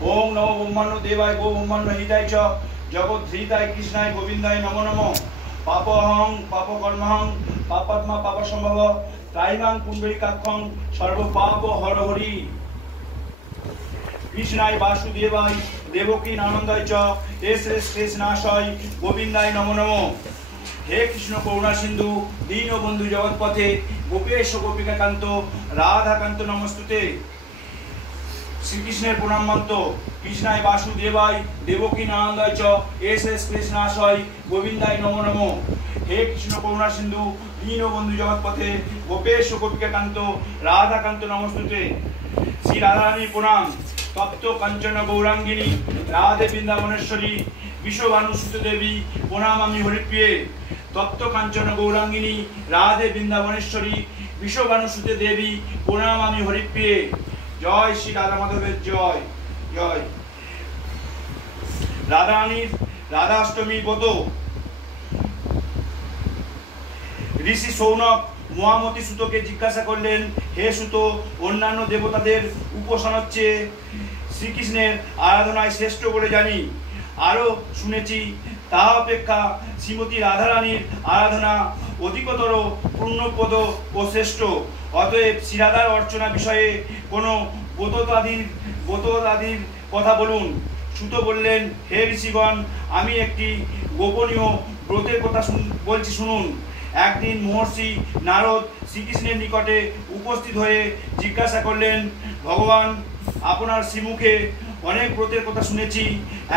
ओम नमो ब्रह्मण्य देवाय गो ब्रह्मण्य हिताय च जगद्धृताय कृष्णाय गोविंदाय नमो नमो पापहं पापकर्महं पापात्मा पापसंभव त्रायमां पुंडरीकाक्षं सर्व पाप हर हरि कृष्णाय वासुदेवाय देवकी नंदनाय च एस कृष्णाशय गोविंदाय नमो नमो हे कृष्ण करुणा सिंधु दीन बंधु जगतपथे गोपेश गोपिकाकांत राधाकांत नमस्तुते श्रीकृष्णेर प्रणाम मंत्र कृष्णाय वासुदेवाय देवकी नंदनाय च एस कृष्णाशय गोविंदाय नमो नमो हे कृष्ण करुणा सिंधु दीन बंधु जगतपथे गोपेश गोपिकाकांत राधाकांत नमस्तुते श्री राधारानी प्रणाम तप्त कंचन गौरांगिनी राधे वृंदावनेश्वरी विश्वभानुसुत देवी प्रणाम आमी हरिप्रिये तप्त कांचन गौरांगिनी राधे वृंदावनेश्वरी विश्वभानुसुत देवी प्रणाम आमी हरिप्रिये जय श्री राधा माधवेर जय जय राधारानी राधाष्टमी ब्रत ऋषि सौनक মহামতি সুতকে জিজ্ঞাসা করলেন হে সুত অন্যান্য দেবতাদের উপাসনার চেয়ে শ্রীকৃষ্ণের আরাধনায় শ্রেষ্ঠ বলে জানি আরও শুনেছি তা অপেক্ষা শ্রীমতী রাধারানীর আরাধনা অধিকতর পূর্ণপদ ও শ্রেষ্ঠ অতএব শ্রীরাধার অর্চনা বিষয়ে কোনো বোধতাদির কথা বলুন সুত বললেন হে ঋষিগণ আমি একটি গোপনীয় ব্রতের কথা বলছি শুনুন একদিন মহর্ষি নারদ শ্রীকৃষ্ণের নিকটে উপস্থিত হয়ে জিজ্ঞাসা করলেন ভগবান আপনার শ্রীমুখে অনেক ব্রতের কথা শুনেছি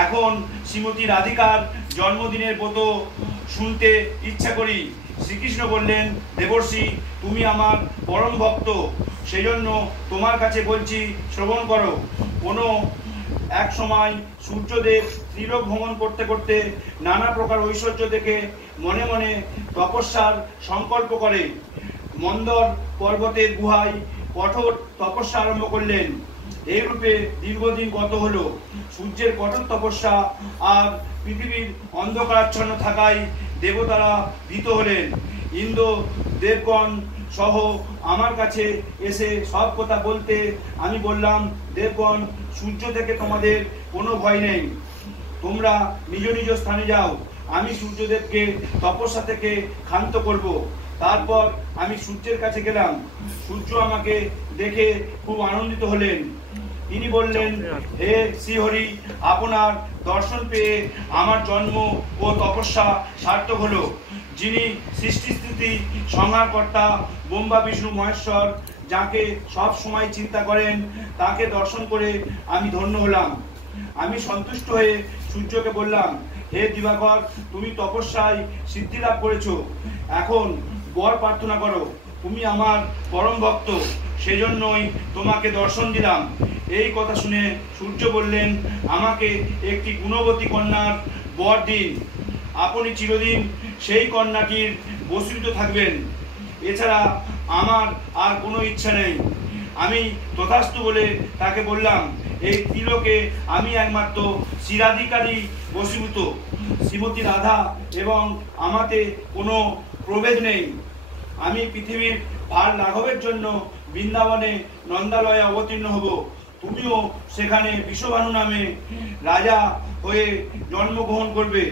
এখন শ্রীমতী রাধিকার জন্মদিনের ব্রত শুনতে ইচ্ছা করি শ্রীকৃষ্ণ বললেন দেবর্ষি তুমি আমার পরম ভক্ত সেই জন্য তোমার কাছে বলছি শ্রবণ করো কোনো এক সময় সূর্যদেব ত্রিলোক ভ্রমণ করতে করতে নানা প্রকার ঐশ্বর্য দেখে মনে মনে তপস্যার সংকল্প করে মন্দর পর্বতের গুহায় কঠোর তপস্যা আরম্ভ করলেন এই রূপে দীর্ঘদিন গত হলো সূর্যের কঠোর তপস্যা আর পৃথিবীর অন্ধকারাচ্ছন্ন থাকায় দেবতারা ভীত হলেন ইন্দ্র দেবগণ সহ আমার কাছে এসে সব কথা বলতে আমি বললাম দেবগণ সূর্য থেকে তোমাদের কোনো ভয় নেই তোমরা নিজ নিজ স্থানে যাও আমি সূর্যদেবকে তপস্যা থেকে ক্ষান্ত করব তারপর আমি সূর্যের কাছে গেলাম সূর্য আমাকে দেখে খুব আনন্দিত হলেন তিনি বললেন হে শ্রীহরি আপনার দর্শন পেয়ে আমার জন্ম ও তপস্যা সার্থক হলো যিনি সৃষ্টি স্থিতি সংহারকর্তা ব্রহ্মা বিষ্ণু মহেশ্বর যাকে সব সময় চিন্তা করেন তাকে দর্শন করে আমি ধন্য হলাম আমি সন্তুষ্ট হয়ে সূর্যকে বললাম হে দিবাকর তুমি তপস্যায় সিদ্ধি লাভ করেছো এখন বর প্রার্থনা করো তুমি আমার পরম ভক্ত সেজন্যই তোমাকে দর্শন দিলাম এই কথা শুনে সূর্য বললেন আমাকে একটি গুণবতী কন্যার বর দিন আপনি চিরদিন সেই কন্যাটির বশীভূত থাকবেন এছাড়া আমার আর কোনো ইচ্ছা নেই আমি তথাস্তু বলে তাকে বললাম এই ত্রিলোকে আমি একমাত্র শ্রীরাধিকারী বশীভূত শ্রীমতী রাধা এবং আমাতে কোনো প্রভেদ নেই আমি পৃথিবীর ভার লাঘবের জন্য বৃন্দাবনে নন্দালয়ে অবতীর্ণ হব তুমিও সেখানে বিশ্বভানু নামে রাজা হয়ে জন্মগ্রহণ করবে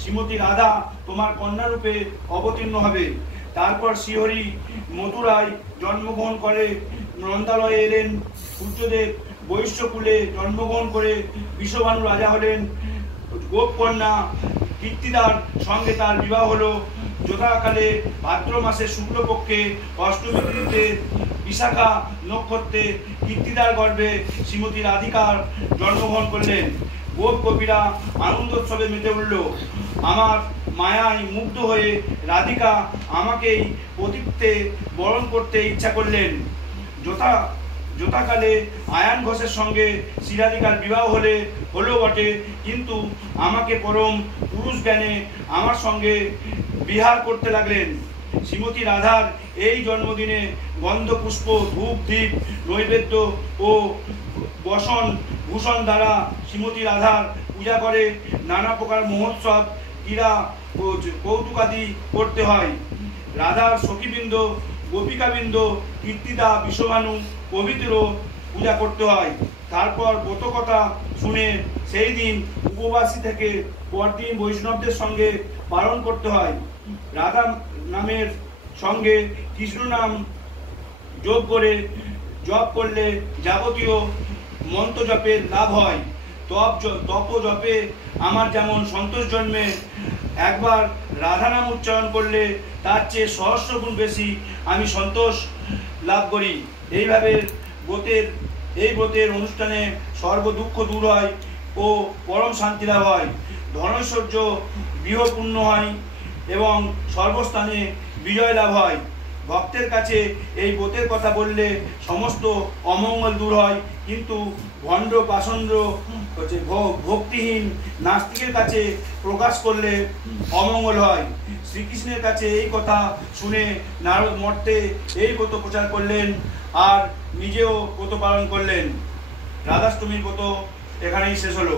শ্রীমতী রাধা তোমার কন্যারূপে অবতীর্ণ হবে তারপর শ্রীহরি মথুরায় জন্মগ্রহণ করে নন্দালয়ে এলেন সূর্যদেব বৈশ্যকুলে জন্মগ্রহণ করে বিশ্বভানু রাজা হলেন গোপকন্যা কীর্তিদার সঙ্গে তার বিবাহ হলো যথাকালে ভাদ্র মাসের শুক্লপক্ষে অষ্টমী তিথিতে বিশাখা নক্ষত্রে কীর্তিদার গর্ভে শ্রীমতী রাধিকার জন্মগ্রহণ করলেন গোপ গোপীরা আনন্দোৎসবে মেতে উঠল আমার মায়ায় মুগ্ধ হয়ে রাধিকা আমাকেই পতিত্বে বরণ করতে ইচ্ছা করলেন যথাকালে আয়ান ঘোষের সঙ্গে শ্রীরাধিকার বিবাহ হলো বটে কিন্তু আমাকে পরম পুরুষ জ্ঞানে আমার সঙ্গে বিহার করতে লাগলেন শ্রীমতী রাধার এই জন্মদিনে গন্ধ পুষ্প ধূপ দ্বীপ নৈবেদ্য ও বসন ভূষণ দ্বারা শ্রীমতী রাধার পূজা করে নানা প্রকার মহোৎসব ক্রীড়া ও কৌতুকাদি করতে হয় রাধার সখীবৃন্দ গোপিকাবৃন্দ কীর্তিদা বিশ্বভানু প্রভৃতিরও পূজা করতে হয় তারপর ব্রত কথা শুনে সেই দিন উপবাসী থেকে পরদিন বৈষ্ণবদের সঙ্গে পালন করতে হয়। রাধা নামের সঙ্গে কৃষ্ণ নাম যোগ করে জপ করলে যাবতীয় মন্ত্র জপের লাভ হয়। তপ জপে আমার যেমন সন্তোষ জন্মে, একবার রাধা নাম উচ্চারণ করলে তার চেয়ে সহস্র গুণ বেশি আমি সন্তোষ লাভ করি। এইভাবে ব্রতের অনুষ্ঠানে সর্ব দুঃখ দূর হয় ও পরম শান্তি লাভ হয়, ধনৈশ্বর্য গৃহপূর্ণ হয় এবং সর্বস্থানে বিজয় লাভ হয়। ভক্তের কাছে এই ব্রতের কথা বললে সমস্ত অমঙ্গল দূর হয়, কিন্তু ভণ্ড পাষণ্ড ভক্তিহীন নাস্তিকের কাছে প্রকাশ করলে অমঙ্গল হয়। শ্রীকৃষ্ণের কাছে এই কথা শুনে নারদ মর্তে এই ব্রত প্রচার করলেন আর নিজেও ব্রত পালন করলেন। রাধাষ্টমীর ব্রত এখানেই শেষ হলো।